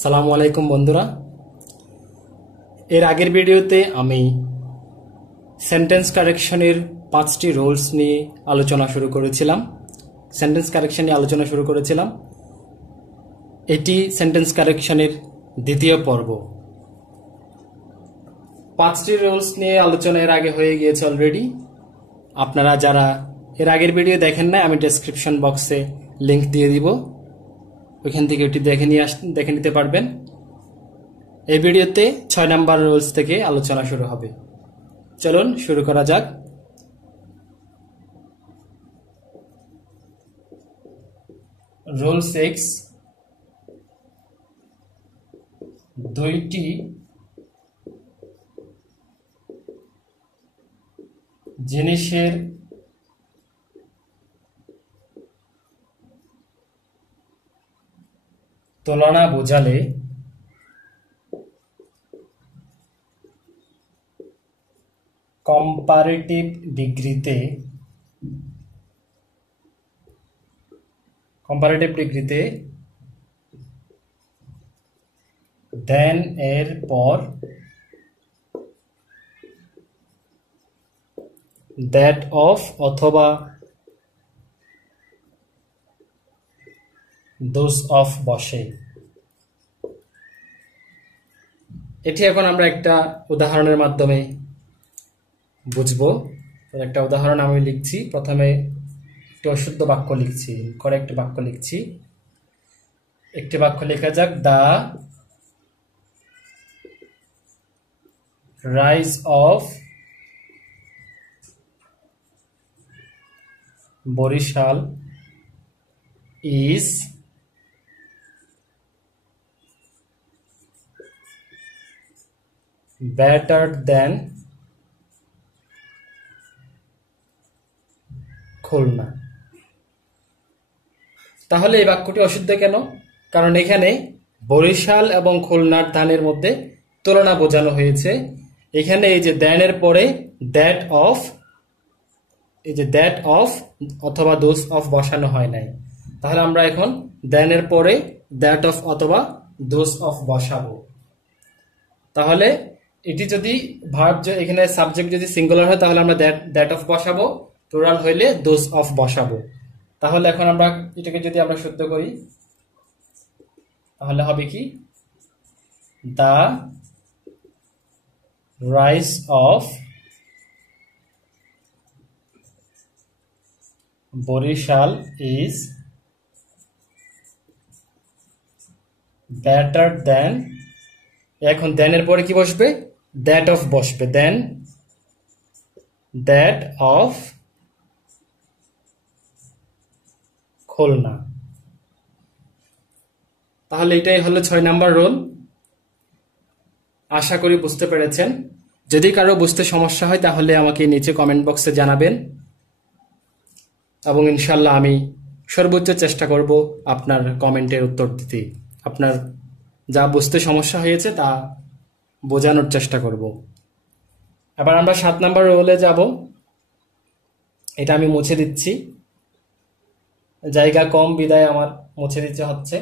সালামু আলাইকুম বন্ধুরা। এর আগের ভিডিওতে আমি সেন্টেন্স কারেকশনের 5টি রুলস নিয়ে আলোচনা শুরু করেছিলাম। এটি সেন্টেন্স কারেকশনের দ্বিতীয় পর্ব। 5টি রুলস নিয়ে আলোচনা এর আগে হয়ে গিয়েছে অলরেডি। আপনারা যারা এর আগের ভিডিও দেখেন না, আমি ডেসক্রিপশন বক্সে লিংক দিয়ে দিব, ওইখান থেকে এটি দেখে নিতে পারবেন। এই ভিডিওতে 6 নাম্বার রুলস থেকে আলোচনা শুরু হবে। চলুন শুরু করা যাক। রুল 6, দুইটি জিনিসের তুলনা বোঝালে কম্পারেটিভ ডিগ্রিতে দেন এর পর দ্যাট অফ অথবা দোজ অফ বসে। এটি এখন আমরা একটা উদাহরণের মাধ্যমে বুঝবো। একটা উদাহরণ আমি লিখছি। প্রথমে একটি অশুদ্ধ বাক্য লিখছি, কারেক্ট বাক্য লিখছি। একটি বাক্য লেখা যাক, the rise of Barishal is better than Khulna. তাহলে এই বাক্যটি অশুদ্ধ কেন? কারণ এখানে বরিশাল এবং খুলনার ধানের মধ্যে তুলনা বোঝানো হয়েছে। এখানে এই যে দ্যানের পরে দ্যাট অফ অথবা দোজ অফ বসানো হয় নাই। তাহলে আমরা এখন দ্যানের পরে দ্যাট অফ অথবা দোজ অফ বসাবো। তাহলে এটি যদি ভার্ব, এখানে সাবজেক্ট যদি সিঙ্গুলার হয় তাহলে আমরা দ্যাট অফ বসাবো, প্লুরাল হইলে দোজ অফ বসাবো। তাহলে এখন আমরা এটাকে যদি আমরা শুদ্ধ করি তাহলে হবে কি, the rise of Barishal is better than. এখন দেনের পরে কি বসবে? দ্যাট অফ বসবে। Than that of Khulna. তাহলে এটাই হলো 6 নাম্বার রুল। আশা করি বুঝতে পেরেছেন। যদি কারো বুঝতে সমস্যা হয় তাহলে আমাকে নিচে কমেন্ট বক্সে জানাবেন, এবং ইনশাল্লাহ আমি সর্বোচ্চ চেষ্টা করব আপনার কমেন্টের উত্তর দিতে। আপনার যা বুঝতে সমস্যা হয়েছে তা বোঝানোর চেষ্টা করব। এবার আমরা 7 নাম্বার রুলে যাব। এটা আমি মুছে দিচ্ছি, জায়গা কম বিদায় আমার মুছে দিতে হচ্ছে।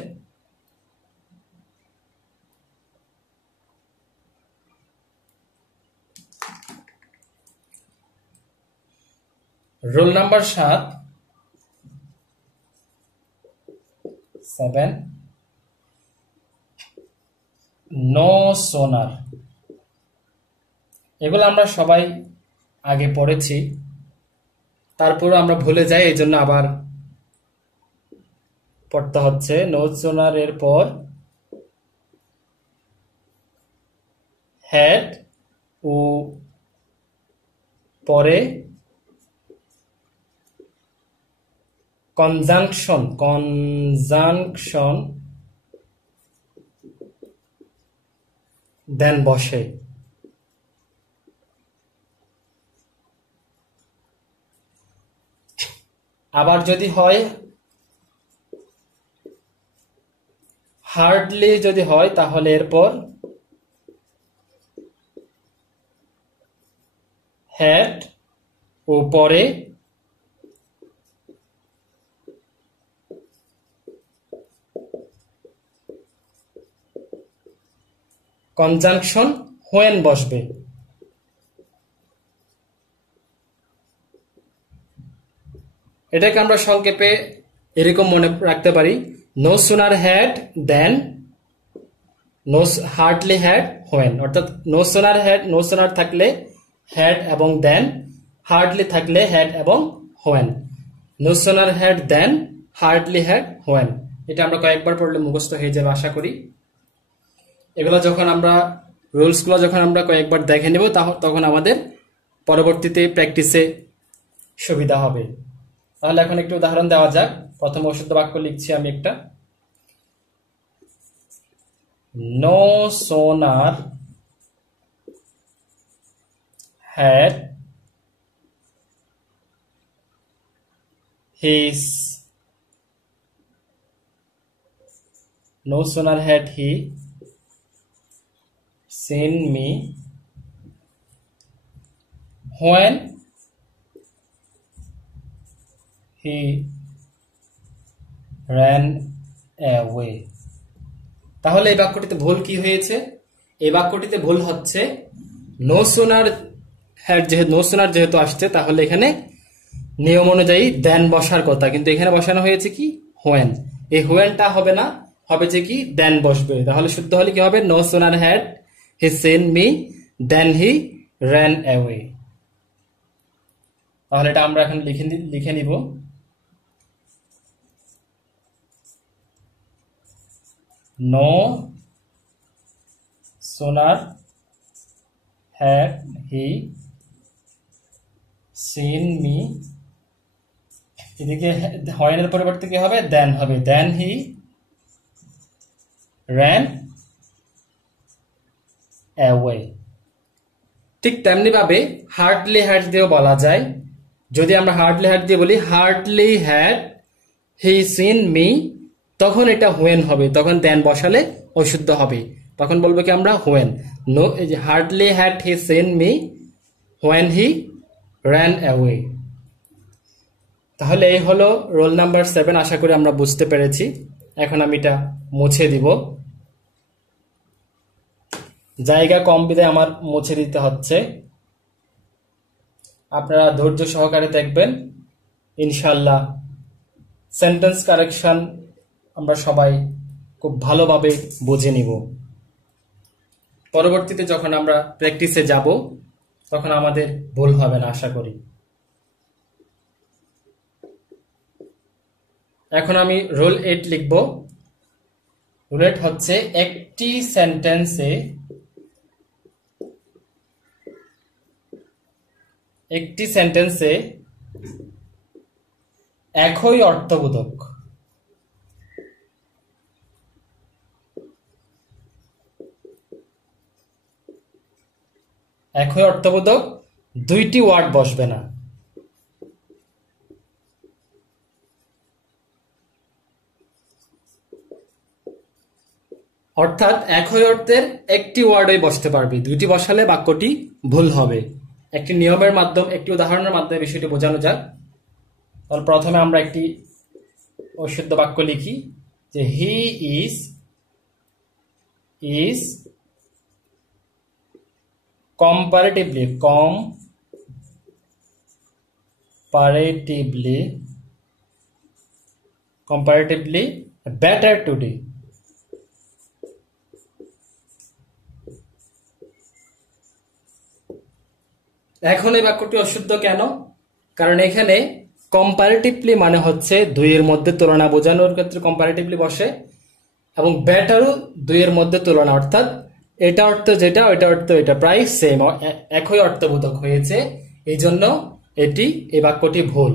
Rule number 7, no sooner. এগুলো আমরা সবাই আগে পড়েছি, তারপর আমরা ভুলে যাই, এই জন্য আবার পড়তে হচ্ছে। নো সোনার এর পর হ্যাড ও পরে কনজাংশন দেন বসে। আবার যদি হয় হার্ডলি, যদি হয় তাহলে এরপর হ্যাড ও পরে কনজাংশন হোয়েন বসবে। এটাকে আমরা সংক্ষেপে এরকম মনে রাখতে পারি, no sooner had than, no hardly had when. অর্থাৎ নো সুনার থাকলে হ্যাড এবং দেন, হার্ডলি থাকলে হ্যাড এবং when. No sooner had than, hardly had when. এটা আমরা কয়েকবার পড়লে মুখস্থ হয়ে যাবে আশা করি। এগুলো যখন আমরা রুলসগুলো যখন আমরা কয়েকবার দেখে নেব তখন আমাদের পরবর্তীতে প্র্যাকটিসে সুবিধা হবে। তাহলে এখন একটু উদাহরণ দেওয়া যাক। প্রথম অশুদ্ধ বাক্য লিখছি আমি একটা। No sooner had his, no sooner had he seen me when he ran away। তাহলে এই বাক্যটিতে ভুল কি হয়েছে? এই বাক্যটিতে ভুল হচ্ছে নো সুনার হ্যাড, যেহেতু আসছে তাহলে এখানে নিয়ম অনুযায়ী দেন বসার কথা, কিন্তু এখানে বসানো হয়েছে কি হোয়েন। এই হোয়েনটা হবে না, হবে যে কি দেন বসবে। তাহলে শুদ্ধ হলে কি হবে? No sooner had he seen me then he ran away। তাহলে এটা আমরা এখন লিখে নিব। No sooner had he seen me, এদিকে হোয়েনের পরিবর্তে কি হবে? দেন হবে, দেন হি ran away। ঠিক তেমনি ভাবে হার্ডলি হ্যাড দিয়েও বলা যায়। যদি আমরা হার্ডলি হ্যাড দিয়ে বলি hardly had he seen me, তখন এটা হোয়েন হবে, তখন দেন বসালে অশুদ্ধ হবে। তখন বলবো কি আমরা when. No, hardly had he seen me when he ran away। তাহলে এই হলো রোল নাম্বার 7। আশা করি আমরা বুঝতে পেরেছি। এখন আমি এটা মুছে দিব, জায়গা কম বিধায় আমার মুছে দিতে হচ্ছে। আপনারা ধৈর্য সহকারে দেখবেন, ইনশাল্লাহ সেন্টেন্স কারেকশন আমরা সবাই খুব ভালোভাবে বুঝে নিব। পরবর্তীতে যখন আমরা প্র্যাকটিসে যাব তখন আমাদের ভুল হবে না আশা করি। এখন আমি রুল 8 লিখব। রুল 8 হচ্ছে একটি সেন্টেন্সে একই অর্থবোধক দুইটি ওয়ার্ড বসবে না। অর্থাৎ একই অর্থের একটি ওয়ার্ডই বসতে পারবে, দুইটি বসালে বাক্যটি ভুল হবে। একটি নিয়মের মাধ্যমে, একটি উদাহরণের মাধ্যমে বিষয়টি বোঝানো যাক। তাহলে প্রথমে আমরা একটি অশুদ্ধ বাক্য লিখি যে he is comparatively better today। এখন এই বাক্যটি অশুদ্ধ কেন? কারণ এখানে কম্পারেটিভলি মানে হচ্ছে দুইয়ের মধ্যে তুলনা বোঝানোর ক্ষেত্রে কম্পারেটিভলি বসে, এবং বেটারও দুইয়ের মধ্যে তুলনা, অর্থাৎ এটা অর্থ যেটা ওইটা অর্থ এটা প্রায় সেম, একই অর্থবোধক হয়েছে। এই জন্য এই বাক্যটি ভুল।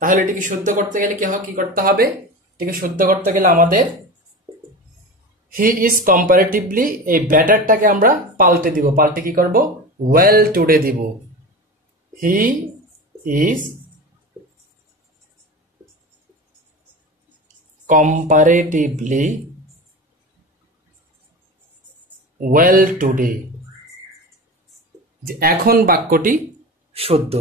তাহলে এটিকে শুদ্ধ করতে গেলে কি করতে হবে? এটিকে শুদ্ধ করতে গেলে আমাদের হি ইজ কম্পারেটিভলি, এই বেটারটাকে আমরা পাল্টে দিব। পাল্টে কি করব? ওয়েল টুডে দিব। He is comparatively well today। এখন বাক্যটি শুদ্ধ,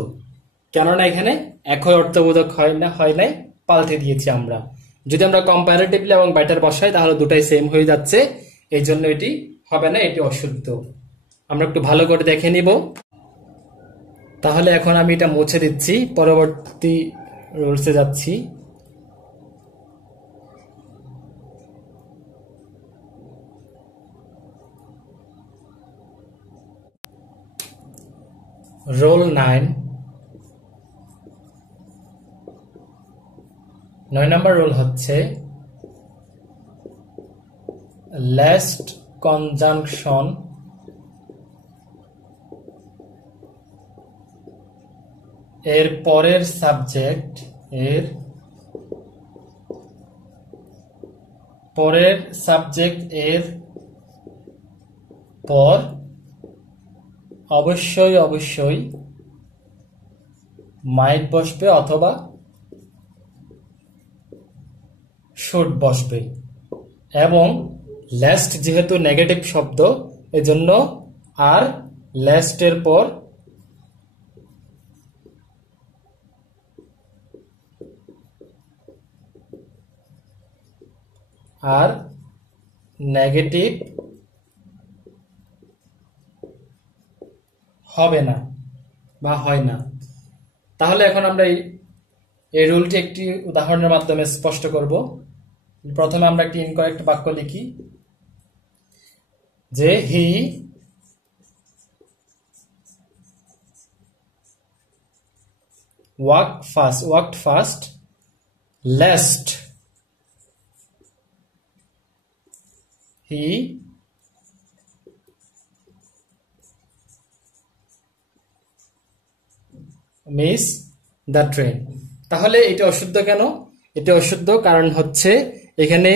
কেননা এখানে একই অর্থবোধক হয় নাই, পাল্টে দিয়েছি আমরা। যদি আমরা কম্পারেটিভলি এবং বেটার বসাই তাহলে দুটাই সেম হয়ে যাচ্ছে, এই জন্য এটি হবে না, এটি অশুদ্ধ। আমরা একটু ভালো করে দেখে নিব। তাহলে এখন আমি এটা মুছে দিচ্ছি, পরবর্তী রুলসে যাচ্ছি। রোল 9, 9 নম্বর রোল হচ্ছে লাস্ট কনজাংশন এর পরের সাবজেক্ট এর পর অবশ্যই মাইট বসবে অথবা শুড বসবে, এবং লাস্ট যেহেতু নেগেটিভ শব্দ এজন্য আর লাস্টের পর আর নেগেটিভ হবে না বা হয় না। তাহলে এখন আমরা এই রুলটি একটি উদাহরণের মাধ্যমে স্পষ্ট করব। প্রথমে আমরা একটি ইনকারেক্ট বাক্য লিখি যে হি walked fast lest he miss the train। তাহলে এটা অশুদ্ধ কেন? এটা অশুদ্ধ কারণ হচ্ছে এখানে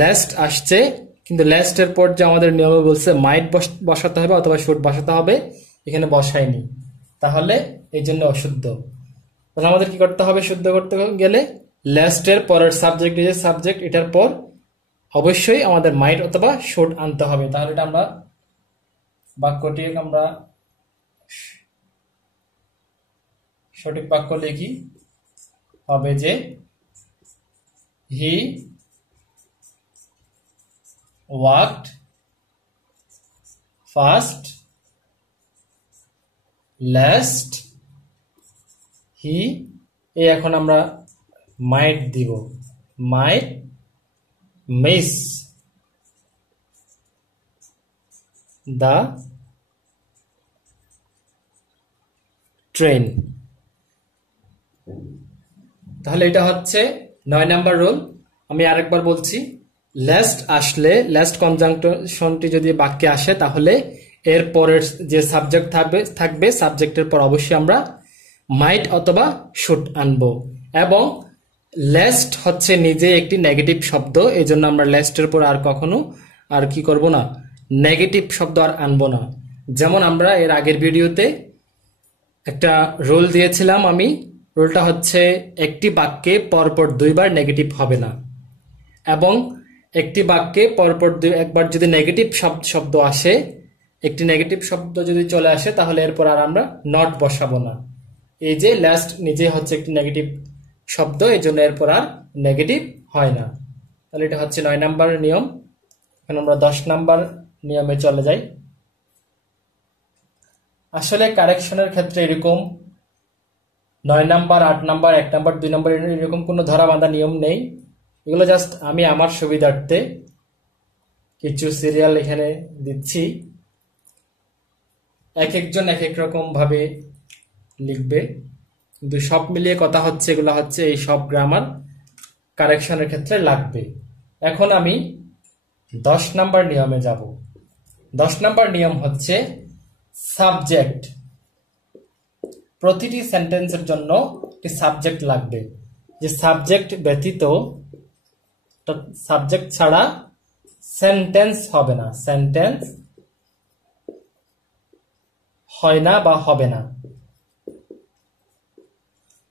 লাস্ট আসছে, কিন্তু লাস্টের পর যে আমাদের নিয়মে বলছে মাইট বসাতে হবে অথবা শুড বসাতে হবে, এখানে বসায়নি, তাহলে এই জন্য অশুদ্ধ। তাহলে আমাদের কি করতে হবে? শুদ্ধ করতে গেলে লাস্টের পরের সাবজেক্ট, যে সাবজেক্ট এটার পর অবশ্যই আমাদের মাইট অথবা শুড আনতে হবে। তাহলে এটা আমরা বাক্যটি আমরা সঠিক বাক্য লিখি, হবে যে হি walked fast lest he, এখন আমরা might দিব, might miss the train। তাহলে এটা হচ্ছে 9 নাম্বার রুল। আমি আরেকবার বলছি, লাস্ট আসলে, লাস্ট কনজাংশনটি যদি বাক্যে আসে তাহলে এর পরের যে সাবজেক্ট থাকবে সাবজেক্টের পর অবশ্যই আমরা মাইট অথবা শুড আনবো, এবং লাস্ট হচ্ছে নিজে একটি নেগেটিভ শব্দ, এই জন্য আমরা লাস্টের পর আর কখনো আর কি করব না, নেগেটিভ শব্দ আর আনবো না। যেমন আমরা এর আগের ভিডিওতে একটা রুল দিয়েছিলাম, আমি রুলটা হচ্ছে একটি বাক্যে পরপর 2 বার নেগেটিভ হবে না, এবং একটি বাক্যে পরপর একবার যদি নেগেটিভ শব্দ আসে, একটি নেগেটিভ শব্দ যদি চলে আসে তাহলে এরপর আর আমরা নট বসাবো না। এই যে লাস্ট নিজে হচ্ছে একটি নেগেটিভ শব্দ, এই জন্য এরপর আর নেগেটিভ হয় না। তাহলে এটা হচ্ছে 9 নাম্বার নিয়ম। এখন আমরা 10 নাম্বার নিয়মে চলে যাই। আসলে কারেকশনের ক্ষেত্রে এরকম 9 নাম্বার, 8 নাম্বার, 1 নাম্বার, 2 নাম্বার এরকম কোনো ধরা বাঁধা নিয়ম নেই। এগুলো জাস্ট আমি আমার সুবিধার্থে কিছু সিরিয়াল এখানে দিচ্ছি, এক একজন এক এক রকম ভাবে লিখবে, কিন্তু সব মিলিয়ে কথা হচ্ছে এগুলো হচ্ছে এই সব গ্রামার কারেকশনের ক্ষেত্রে লাগবে। এখন আমি 10 নাম্বার নিয়মে যাব। 10 নাম্বার নিয়ম হচ্ছে সাবজেক্ট। প্রতিটি সেন্টেন্সের জন্য একটি সাবজেক্ট লাগবে, যে সাবজেক্ট ব্যতীত, সাবজেক্ট ছাড়া সেন্টেন্স হবে না, সেন্টেন্স হয় না বা হবে না।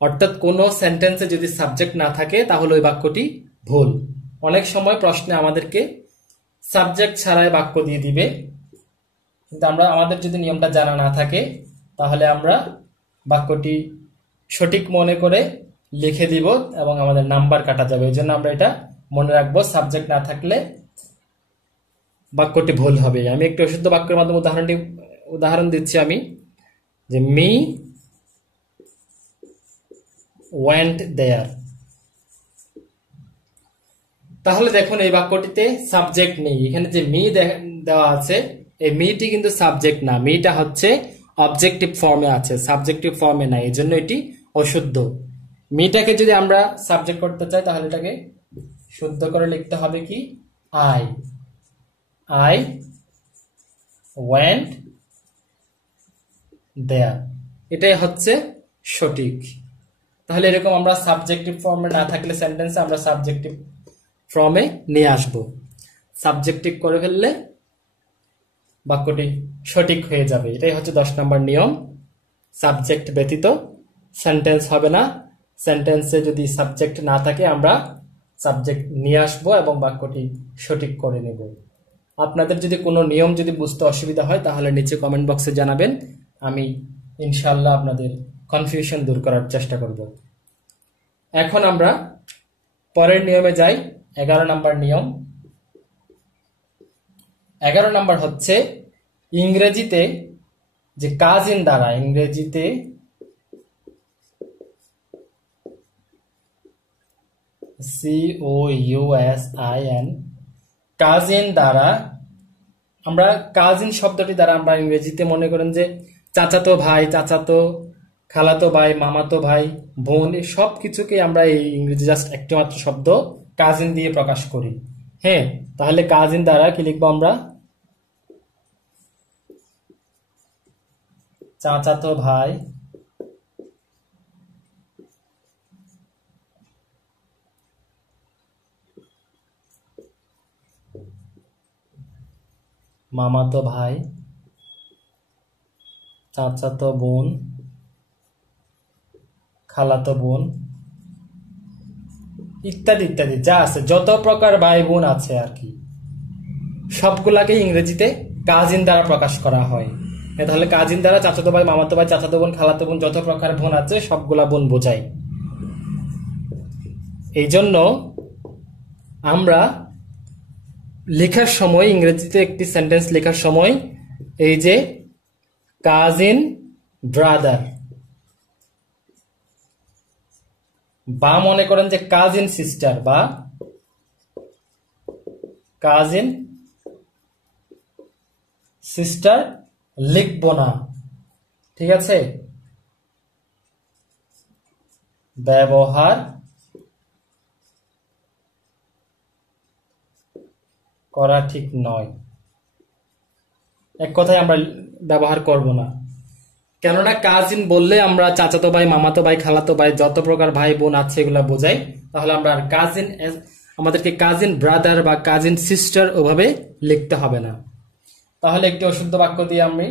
অর্থাৎ কোন সেন্টেন্সে যদি সাবজেক্ট না থাকে তাহলে ওই বাক্যটি ভুল। অনেক সময় প্রশ্নে আমাদেরকে সাবজেক্ট ছাড়াই বাক্য দিয়ে দিবে, কিন্তু আমাদের যদি নিয়মটা জানা না থাকে তাহলে আমরা বাক্যটি সঠিক মনে করে লিখে দিব এবং আমাদের নাম্বার কাটা যাবে। এই জন্য আমরা এটা মনে রাখবো, সাবজেক্ট না থাকলে বাক্যটি ভুল হবে। আমি একটি অশুদ্ধ বাক্যের মাধ্যমে উদাহরণ দিচ্ছি আমি, যে মি ওয়েন্ট দেয়ার। তাহলে দেখুন এই বাক্যটিতে সাবজেক্ট নেই, এখানে যে মি দেওয়া আছে এই মিটি কিন্তু সাবজেক্ট না, মিটা হচ্ছে অবজেক্টিভ ফর্মে আছে, সাবজেক্টিভ ফর্মে নাই, এই জন্য এটি অশুদ্ধ। মিটাকে যদি আমরা সাবজেক্ট করতে চাই তাহলে এটাকে শুদ্ধ করে লিখতে হবে কি, আই আই ওয়েন্ট দেয়ার, এটাই হচ্ছে সঠিক। তাহলে এরকম আমরা সাবজেক্টিভ ফর্মে না থাকলে সেন্টেন্সে আমরা সাবজেক্টিভ ফর্মে নিয়ে আসব, সাবজেক্টিভ করে ফেললে বাক্যটি সঠিক হয়ে যাবে। এটাই হচ্ছে 10 নম্বর নিয়ম, সাবজেক্ট ব্যতীত সেন্টেন্স হবে না। সেন্টেন্সে যদি সাবজেক্ট না থাকে আমরা সাবজেক্ট নিয়ে আসবো এবং বাক্যটি সঠিক করে নেব। আপনাদের যদি কোনো নিয়ম যদি বুঝতে অসুবিধা হয় তাহলে নিচে কমেন্ট বক্সে জানাবেন, আমি ইনশাআল্লাহ আপনাদের কনফিউশন দূর করার চেষ্টা করব। এখন আমরা পরের নিয়মে যাই, 11 নম্বর নিয়ম। 11 নম্বর হচ্ছে ইংরেজিতে যে কাজিন দ্বারা, ইংরেজিতে COUSIN, কাজিন দ্বারা আমরা, কাজিন শব্দটি দ্বারা আমরা ইংরেজিতে মনে করেন যে চাচাতো ভাই, চাচাতো, খালাতো ভাই, মামাতো ভাই, বোন, এই সব কিছুকে আমরা এই ইংরেজি জাস্ট একটি মাত্র শব্দ কাজিন দিয়ে প্রকাশ করি। হ্যাঁ, তাহলে কাজিন দ্বারা কি লিখবো আমরা, চাচাতো ভাই, মামাতো ভাই, চাচাতো বোন, খালাতো বোন, ইত্যাদি ইত্যাদি যা আছে, যত প্রকার ভাই বোন আছে আর কি, সবগুলাকে ইংরেজিতে কাজিন দ্বারা প্রকাশ করা হয়। তাহলে কাজিন দ্বারা চাচাতো ভাই, মামাতো ভাই, চাচাতো বোন, খালাতো বোন, যত প্রকার বোন আছে সবগুলা বোন বোঝায়। এই জন্য আমরা লেখার সময়, ইংরেজিতে একটি সেন্টেন্স লেখার সময় এই যে কাজিন ব্রাদার, বা মনে করেন যে কাজিন সিস্টার বা কাজিন সিস্টার লিখবো না, ঠিক আছে, ব্যবহার করা ঠিক নয়। এক কথায় আমরা ব্যবহার করব না, কেননা কাজিন বললে আমরা চাচাতো ভাই, মামাতো ভাই, খালাতো ভাই, যত প্রকার ভাই বোন আছে এগুলা বোঝাই। তাহলে আমরা আর কাজিন, আমাদেরকে কাজিন ব্রাদার বা কাজিন সিস্টার ওভাবে লিখতে হবে না। তাহলে একটি অশুদ্ধ বাক্য দিয়ে আমি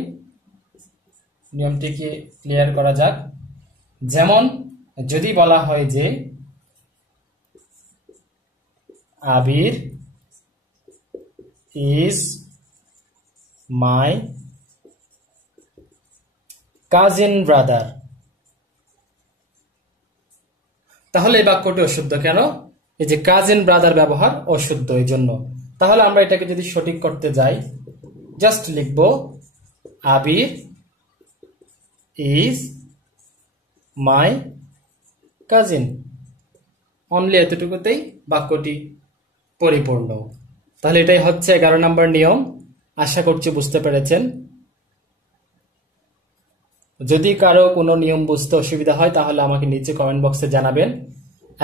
নিয়মটিকে ক্লিয়ার করা যাক। যেমন যদি বলা হয় যে আবির ইজ মাই কাজিন ব্রাদার, তাহলে এই বাক্যটি অশুদ্ধ। কেন? এই যে কাজিন ব্রাদার ব্যবহার অশুদ্ধ, এই জন্য। তাহলে আমরা এটাকে যদি সঠিক করতে যাই, জাস্ট লিখব আবির ইজ মাই কাজিন, অনলি এতটুকুতেই বাক্যটি পরিপূর্ণ। তাহলে এটাই হচ্ছে 11 নম্বর নিয়ম। আশা করছি বুঝতে পেরেছেন। যদি কারো কোনো নিয়ম বুঝতে অসুবিধা হয় তাহলে আমাকে নিচে কমেন্ট বক্সে জানাবেন,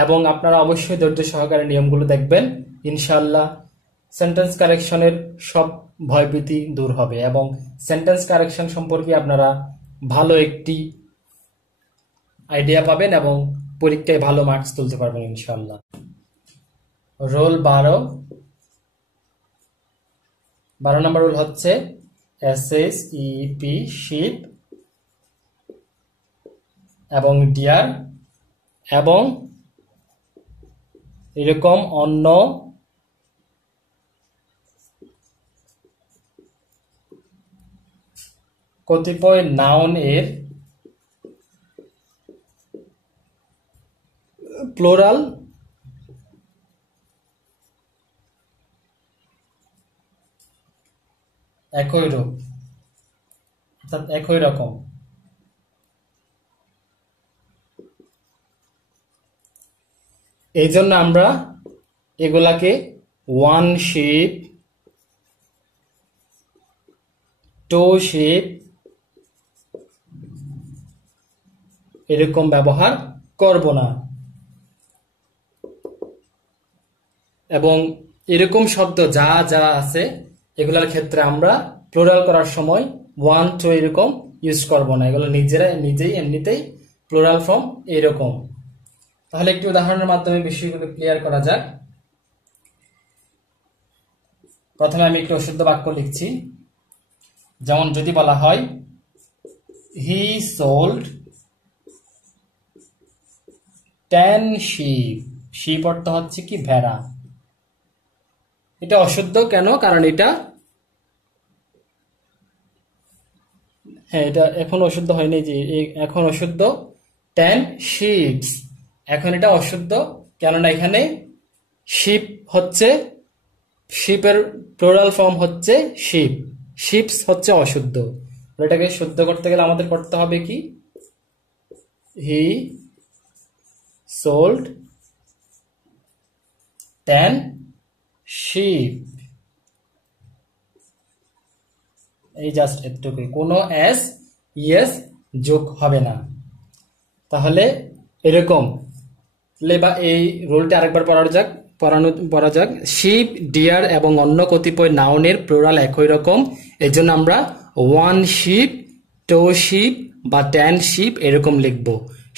এবং আপনারা অবশ্যই ধৈর্য সহকারে নিয়মগুলো দেখবেন। ইনশাআল্লাহ সেন্টেন্স কারেকশনের সব ভয়ভীতি দূর হবে এবং সেন্টেন্স কারেকশন সম্পর্কে আপনারা ভালো একটি আইডিয়া পাবেন এবং পরীক্ষায় ভালো মার্কস তুলতে পারবেন ইনশাআল্লাহ। রোল 12 নম্বর রুল হচ্ছে SHEP, শিপ, এবং ডিয়ার, এবং এরকম অন্য কতিপয় নাউন এর প্লুরাল একই রূপ অর্থাৎ একই রকম। এই জন্য আমরা এগুলাকে ওয়ান শিপ, টু শিপ এরকম ব্যবহার করব না। এবং এরকম শব্দ যা যা আছে এগুলোর ক্ষেত্রে আমরা প্লুরাল করার সময় ওয়ান টু এরকম ইউজ করব না, এগুলো নিজেই এমনিতেই প্লুরাল ফর্ম এরকম। তাহলে একটি উদাহরণের মাধ্যমে বিষয়গুলো ক্লিয়ার করা যাক। প্রথমে আমি একটু অশুদ্ধ বাক্য লিখছি। যেমন যদি বলা হয় হি সোল্ড 10 sheep, শিপ অর্থ হচ্ছে কি ভেড়া। এটা অশুদ্ধ কেন? কারণ এটা এটা এখন অশুদ্ধ হয়নি, যে এখন অশুদ্ধ 10 sheep, এখন এটা অশুদ্ধ কেননা এখানে শিপ হচ্ছে, শিপের প্লুরাল ফর্ম হচ্ছে শিপ, শিপস হচ্ছে অশুদ্ধ। এটাকে শুদ্ধ করতে গেলে আমাদের করতে হবে কি, হি sold 10 sheep, এই জাস্ট এতটুকুই, কোনো এস ইয়েস যোগ হবে না। তাহলে এরকম বা এই রুলটা আরেকবার পড়া যাক। শিপ, ডিয়ার এবং অন্য কতিপয় নাউনের প্লুরাল একই রকম, এই জন্য আমরা ওয়ান শিপ, টু শিপ বা 10 শিপ এরকম লিখবো,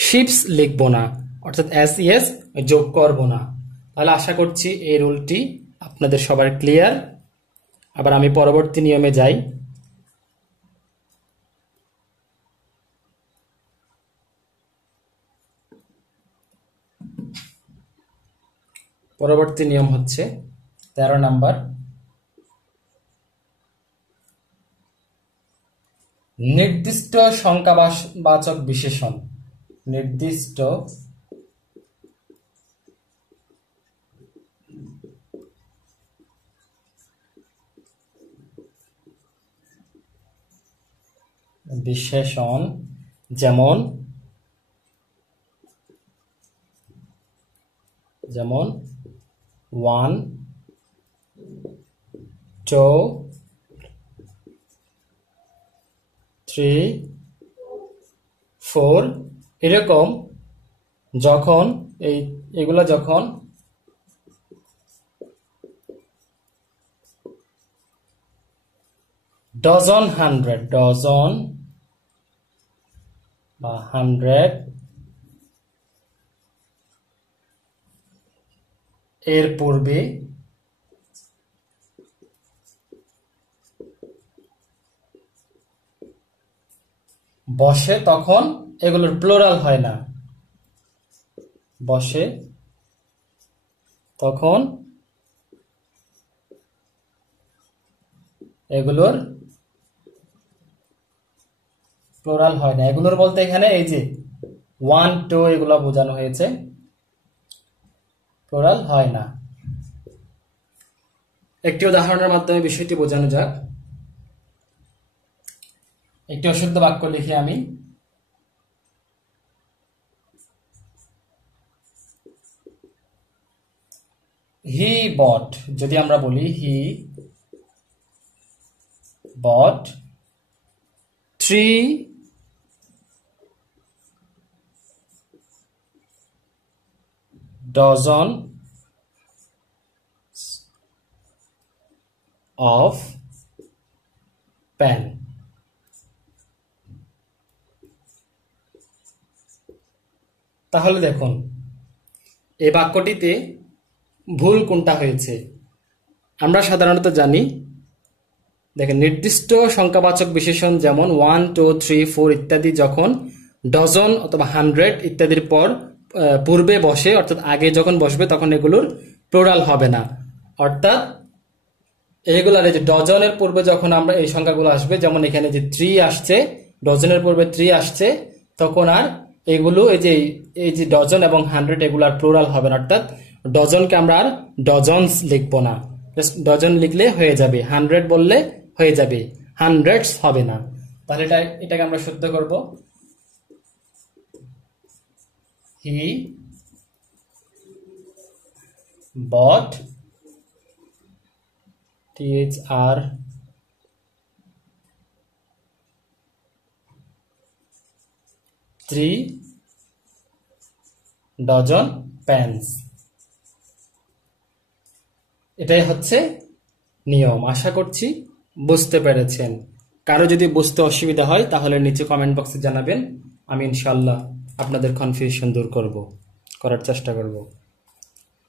শিপস লিখবো না, অর্থাৎ এস ইয়েস যোগ করব না। তাহলে আশা করছি এই রুলটি আপনাদের সবার ক্লিয়ার। আবার আমি পরবর্তী নিয়মে যাই। পরবর্তী নিয়ম হচ্ছে 13 নাম্বার। নির্দিষ্ট সংখ্যাবাচক বিশেষণ, নির্দিষ্ট বিশেষণ যেমন 1, 2, 3, 4 এরকম যখন এগুলা যখন ডজন, 100, ডজন বা 100 এর পূর্বে বসে তখন এগুলোর প্লুরাল হয় না, বসে তখন এগুলোর প্লুরাল হয় না। এগুলোর বলতে এখানে এই যে 1, 2 এগুলো বোঝানো হয়েছে, প্লুরাল হয় না। একটি উদাহরণের মাধ্যমে বিষয়টি বোঝানো যাক। একটি অশুদ্ধ বাক্য লিখি আমি। হি বট, যদি আমরা বলি হি বট 3 dozen of pen, তাহলে দেখুন এই বাক্যটিতে ভুল কোনটা হয়েছে। আমরা সাধারণত জানি, দেখেন নির্দিষ্ট সংখ্যাবাচক বিশেষণ যেমন 1, 2, 3, 4 ইত্যাদি যখন ডজন অথবা 100 ইত্যাদির পূর্বে বসে, অর্থাৎ আগে যখন বসবে তখন এগুলোর প্লুরাল হবে না। অর্থাৎ এইগুলার এই যে ডজনের পূর্বে যখন আমরা এই সংখ্যাগুলো আসবে, যেমন এখানে যে 3 আসছে, ডজনের পূর্বে 3 আসছে, তখন আর এগুলো এই যে ডজন এবং 100 এগুলার প্লুরাল হবে না। অর্থাৎ ডজনকে আমরা আর ডজনস লিখবো না, ডজন লিখলে হয়ে যাবে, 100 বললে হয়ে যাবে, হান্ড্রেডস হবে না। তাহলে এটাকে আমরা শুদ্ধ করব, হি বট THR 3 ডজন পেন্স। এটাই হচ্ছে নিয়ম। আশা করছি বুঝতে পেরেছেন। কারো যদি বুঝতে অসুবিধা হয় তাহলে নিচে কমেন্ট বক্সে জানাবেন, আমি ইনশাল্লাহ আপনাদের কনফিউশন দূর করার চেষ্টা করব।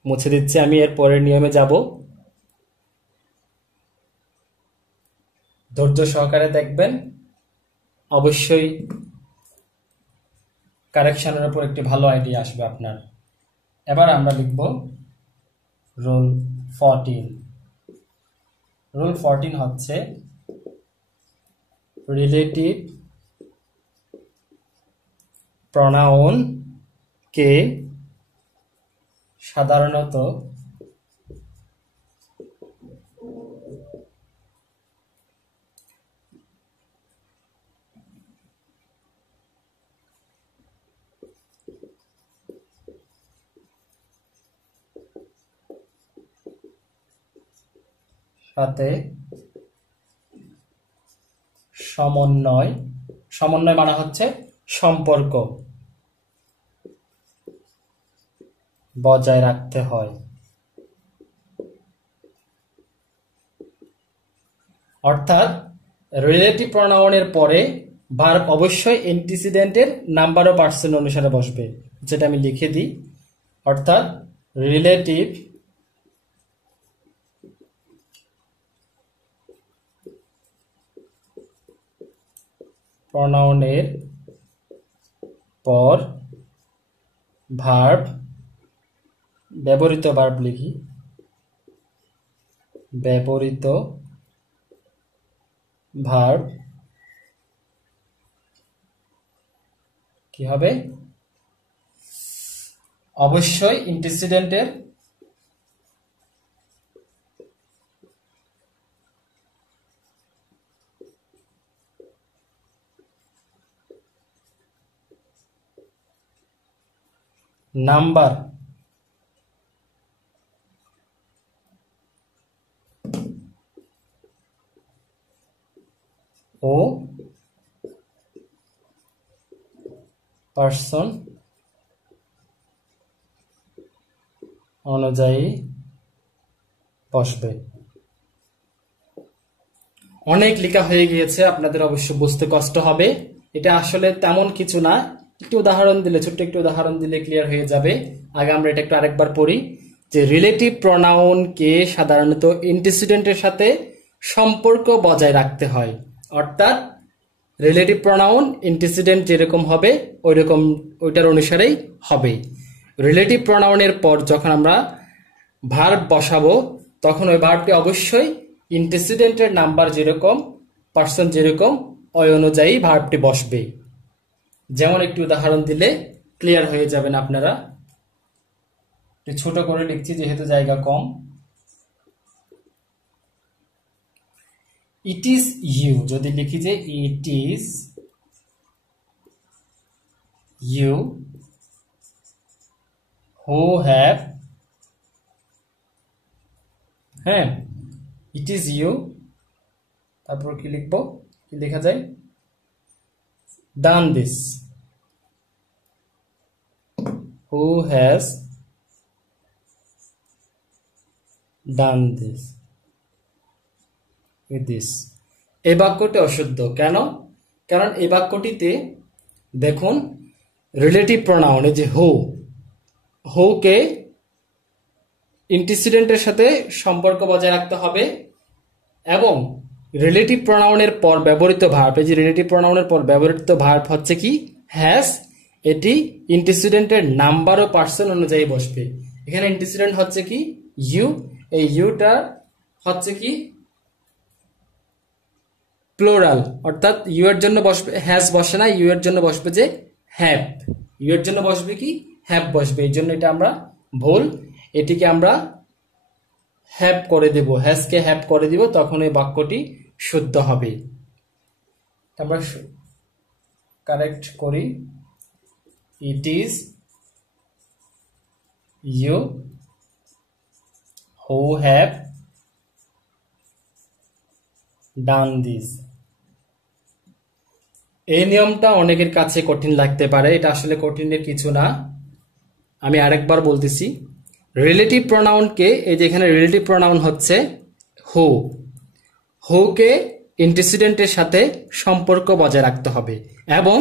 মুছে দিচ্ছি আমি, এর পরের নিয়মে যাব। ধৈর্য সহকারে দেখবেন, অবশ্যই কারেকশনের উপর একটি ভালো আইডিয়া আসবে আপনার। এবার আমরা লিখব রুল 14। রুল 14 হচ্ছে রিলেটিভ প্রনাউন কে সাধারণত সাথে সমন্বয় মানে হচ্ছে সম্পর্ক বজায় রাখতে হয়। অর্থাৎ রিলেটিভ প্রনাউনের পরে ভার্ব অবশ্যই অ্যান্টিসিডেন্টের নাম্বার ও পার্সন অনুসারে বসবে, যেটা আমি লিখে দিই। অর্থাৎ রিলেটিভ প্রনাউনের পর ভার্ব, ব্যবহৃত ভার্ব লিখি, ব্যবহৃত ভার্ব কি হবে? অবশ্যই অ্যান্টিসিডেন্টের নাম্বার ও পার্সন অনুযায়ী বসবে। অনেক লেখা হয়ে গিয়েছে, আপনাদের অবশ্য বুঝতে কষ্ট হবে। এটা আসলে তেমন কিছু না, একটু উদাহরণ দিলে, ছোট্ট একটু উদাহরণ দিলে ক্লিয়ার হয়ে যাবে। আগে আমরা এটা একটু আরেকবার পড়ি, যে রিলেটিভ প্রনাউন কে সাধারণত অ্যান্টিসিডেন্টের সাথে সম্পর্ক বজায় রাখতে হয়। অর্থাৎ রিলেটিভ প্রনাউন অ্যান্টিসিডেন্ট যেরকম হবে ওইটার অনুসারেই হবে। রিলেটিভ প্রনাউনের পর যখন আমরা ভার্ব বসাবো তখন ওই ভার্বটি অবশ্যই অ্যান্টিসিডেন্টের নাম্বার যেরকম, পার্সন যেরকম, ওই অনুযায়ী ভার্বটি বসবে। যেমন একটি উদাহরণ দিলে ক্লিয়ার হয়ে যাবেন আপনারা। একটু ছোট করে লিখছি যেহেতু জায়গা কম। ইট ইজ ইউ, যদি লিখি যে it is you who have, হ্যাঁ, ইট ইজ ইউ, তারপর কি লিখবো, কি লেখা যায়, done this, who has done this with this. এই বাক্যটি অশুদ্ধ। কেন? কারণ এই বাক্যটিতে দেখুন রিলেটিভ প্রনাউন, এই যে হুকে অ্যান্টিসিডেন্টের সাথে সম্পর্ক বজায় রাখতে হবে, এবং রিলেটিভ প্রনাউনের পর ব্যবহৃত ভার্ব, এই যে রিলেটিভ প্রনাউনের পর ব্যবহৃত ভার্ব হচ্ছে কি হ্যাজ, এটি অ্যান্টিসিডেন্টের নাম্বার ও পার্সন অনুযায়ী বসবে। এখানে অ্যান্টিসিডেন্ট হচ্ছে কি ইউ, এই ইউটা হচ্ছে কি প্লুরাল, অর্থাৎ ইউ এর জন্য বসবে, হ্যাজ বসে না, ইউ এর জন্য বসবে যে হ্যাভ, ইউ এর জন্য বসবে কি হ্যাভ বসবে। এই জন্য এটা আমরা ভুল, এটিকে আমরা হ্যাভ করে দেব, হ্যাজকে হ্যাভ করে দিব, তখন এই বাক্যটি শুদ্ধ হবে। আমরা কারেক্ট করি, it is you who have done this. এই নিয়মটা অনেকের কাছে কঠিন লাগতে পারে, এটা আসলে কঠিনের কিছু না। আমি আরেকবার বলতেছি, রিলেটিভ প্রোনাউনকে, এই যে এখানে রিলেটিভ প্রোনাউন হচ্ছে হু, হুকে ইন্টিসিডেন্টের সাথে সম্পর্ক বজায় রাখতে হবে, এবং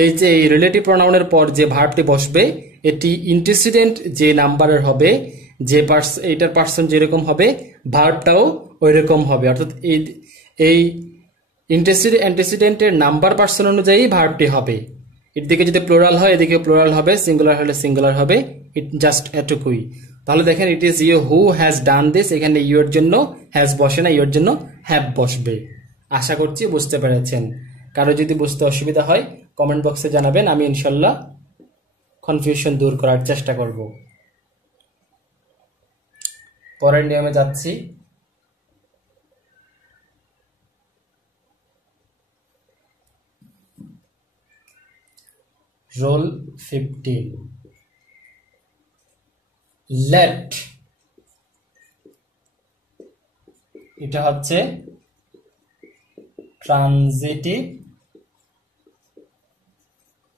এই যে এই রিলেটিভ প্রোনাউনের পর যে ভার্বটি বসবে এটি ইন্টিসিডেন্ট যে নাম্বারের হবে, যে এইটার পার্সন যেরকম হবে ভার্বটাও ওই রকম হবে, অর্থাৎ এই অ্যান্টিসিডেন্টের নাম্বার পার্সন অনুযায়ী ভার্বটি হবে। এর দিকে যদি প্লুরাল হয় এদিকে প্লুরাল হবে, সিঙ্গুলার হলে সিঙ্গুলার হবে, ইট জাস্ট এটুকুই। তাহলে দেখেন it is you who has done this, এখানে ইউ এর জন্য হ্যাজ বসে না, ইউ এর জন্য হ্যাভ বসবে। আশা করছি বুঝতে পেরেছেন। কারো যদি বুঝতে অসুবিধা হয় কমেন্ট বক্সে জানাবেন, আমি ইনশাল্লাহ কনফিউশন দূর করার চেষ্টা করব। পরের নিয়মে যাচ্ছি। রোল 15, লেট, এটা হচ্ছে ট্রানজিটিভ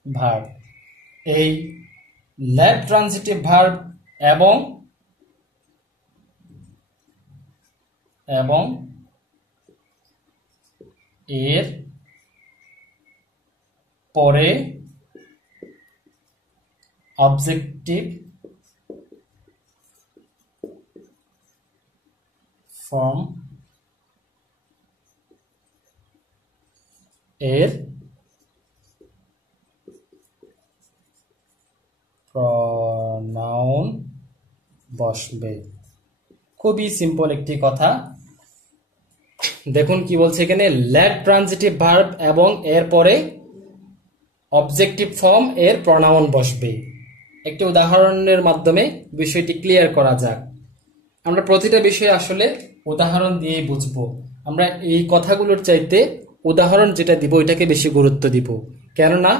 ভার্ব। এই লেট ট্রানজিটিভ ভার্ব এবং এর পরে অবজেক্টিভ ফর্ম এর প্রনাউন বসবে। খুবই সিম্পল একটি কথা। দেখুন কি বলছে এখানে, লেট ট্রানজিটিভ ভার্ব এবং এর পরে অবজেক্টিভ ফর্ম এর প্রনাউন বসবে। একটি উদাহরণের মাধ্যমে বিষয়টি ক্লিয়ার করা যাক। আমরা প্রতিটা বিষয় আসলে উদাহরণ দিয়েই বুঝবো। আমরা এই কথাগুলোর চাইতে উদাহরণ যেটা দিব এটাকে বেশি গুরুত্ব দিব, কেননা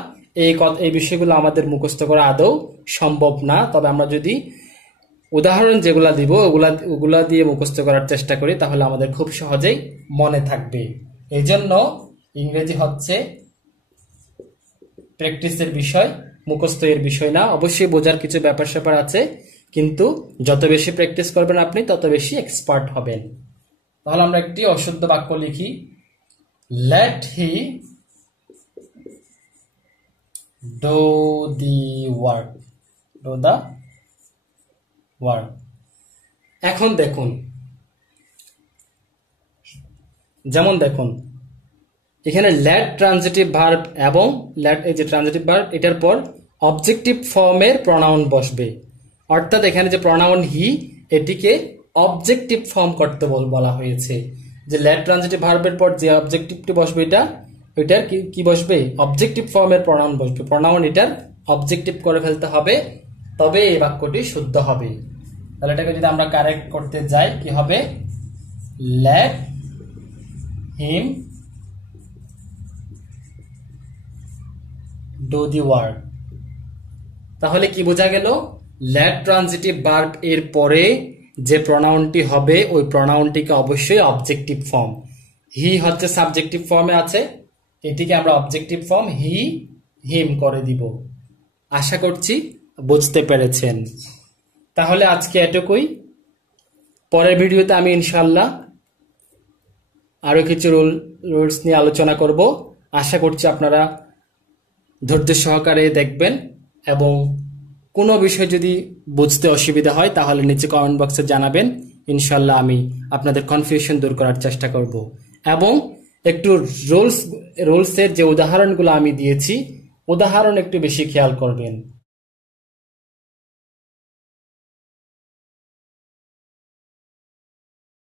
এই বিষয়গুলো আমাদের মুখস্থ করা আদৌ সম্ভব না। তবে আমরা যদি উদাহরণ যেগুলা দিব ওগুলা দিয়ে মুখস্থ করার চেষ্টা করি তাহলে আমাদের খুব সহজেই মনে থাকবে। এই জন্য ইংরেজি হচ্ছে প্র্যাকটিসের বিষয়, মুখস্থ এর বিষয় না। অবশ্যই বোঝার কিছু ব্যাপার স্যাপার আছে, কিন্তু যত বেশি প্র্যাকটিস করবেন আপনি তত বেশি এক্সপার্ট হবেন। তাহলে আমরা একটি অশুদ্ধ বাক্য লিখি, let he do the work, do the work. এখন দেখুন, যেমন দেখুন এখানে লেট ট্রানজিটিভ ভার্ব এবং লেট, এই যে ট্রানজিটিভ ভার্ব এটার পর অবজেক্টিভ ফর্মের প্রনাউন বসবে, অর্থাৎ এখানে যে প্রনাউন হি এটিকে অবজেক্টিভ ফর্ম করতে বলা হয়েছে। যে লেট ট্রানজিটিভ ভার্বের পর যে অবজেক্টিভটি বসবে ওইটার কি বসবে, অবজেক্টিভ ফর্মের প্রনাউন বসবে। প্রনাউন এটার অবজেক্টিভ করে ফেলতে হবে, তবে এই বাক্যটি শুদ্ধ হবে। তাহলে এটাকে যদি আমরা কারেক্ট করতে যাই কি হবে, let him do the work. তাহলে কি বোঝা গেল, লেট ট্রানজিটিভ ভার্ব এর পরে যে প্রনাউনটি হবে ওই প্রনাউনটিকে অবশ্যই অবজেক্টিভ ফর্ম, হি হচ্ছে সাবজেক্টিভ ফর্মে আছে, এটিকে আমরা অবজেক্টিভ ফর্ম হি হিম করে দিব। আশা করছি বুঝতে পেরেছেন। তাহলে আজকে এটুকুই। পরের ভিডিওতে আমি ইনশাল্লাহ আরো কিছু রুলস নিয়ে আলোচনা করব। আশা করছি আপনারা ধৈর্য সহকারে দেখবেন, এবং কোনো বিষয় যদি বুঝতে অসুবিধা হয় তাহলে নিচে কমেন্ট বক্সে জানাবেন। ইনশাল্লাহ আমি আপনাদের কনফিউশন দূর করার চেষ্টা করব, এবং একটু রুলসের যে উদাহরণগুলো আমি দিয়েছি উদাহরণ একটু বেশি খেয়াল করবেন।